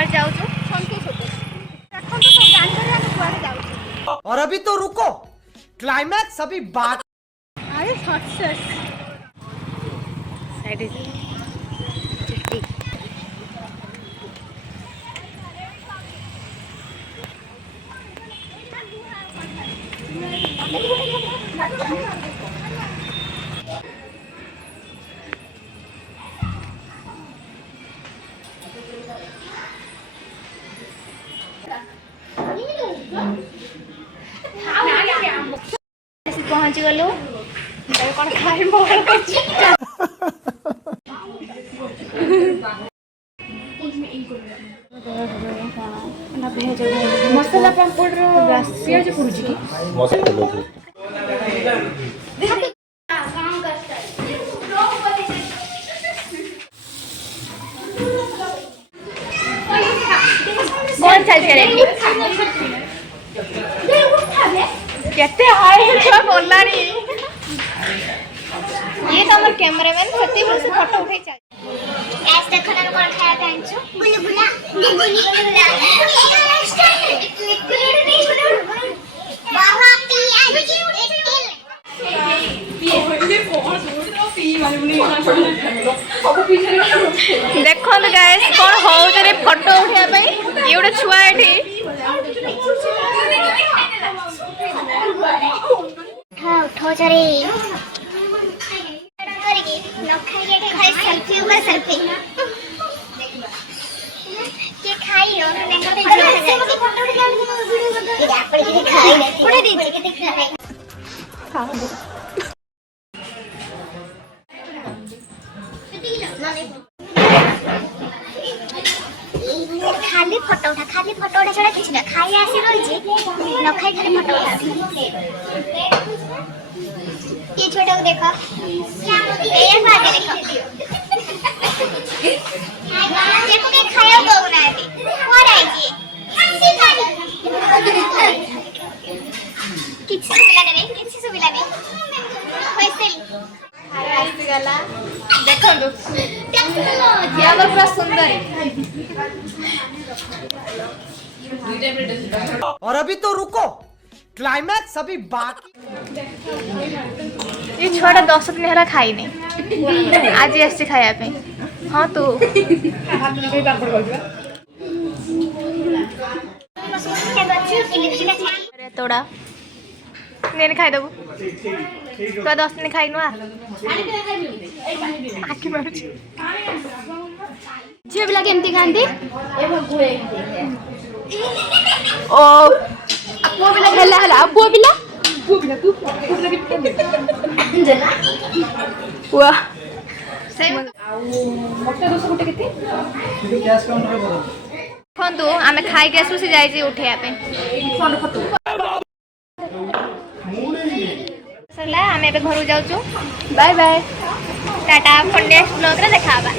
कुआर जाऊँ संतोष देखो सब जानकारी हम कुआर जाऊँ। और अभी तो रुको, क्लाइमैक्स अभी बात। अरे सक्सेस साइड पहुँच गलु कौन खाए मसला पापड़ पियाज पड़ुची कि कौन चलते केते हाय छुआ बोलानी ये तो हमर कैमरामैन सती से फोटो उठाई चल गैस देखो ना कौन खाया कांचो बुलबुला बुलबुला बाबा पियाज देखो गाइस कौन हो जरे फोटो उठा पे ये गोटे छुआ एठी उठो जरे न खाइए खाई सेल्फी ऊपर सेल्फी के खाई और लेंगे फोटो उठा वीडियो आपण के खाई उठा दीजिए के खाई हां खाली फोटो उठा छड़ा किछ ना खाई आसी रही न खाई खाली फोटो उठा ये छोटा को देखो ये आगे देखो देखो के खाया दो ना अभी और आइए किछ सुबिला नहीं वैसे आइस गला देखो या पूरा सुंदर और अभी तो रुको, क्लाइमैक्स अभी बाकी। ये छोटा 10 दिन है खाई नहीं आज आसी खाया पे हाँ तू तोड़ा नहीं खाई देबू तो 10 दिन खाई नुआ आखि मारुची झियो पिला केमती खांती ओ पुओ पिला हेला हेला पुओ पिला तू पुओ पिला केमती जना पुआ से मोटा दोस गुटे केते कैश काउंटर बोलो फोन आमे खाई के आसु से जाई जे उठे पे फोन फोटो सरला आमे बे घर जाऊ bye bye tata phone next blog रे देखाबा।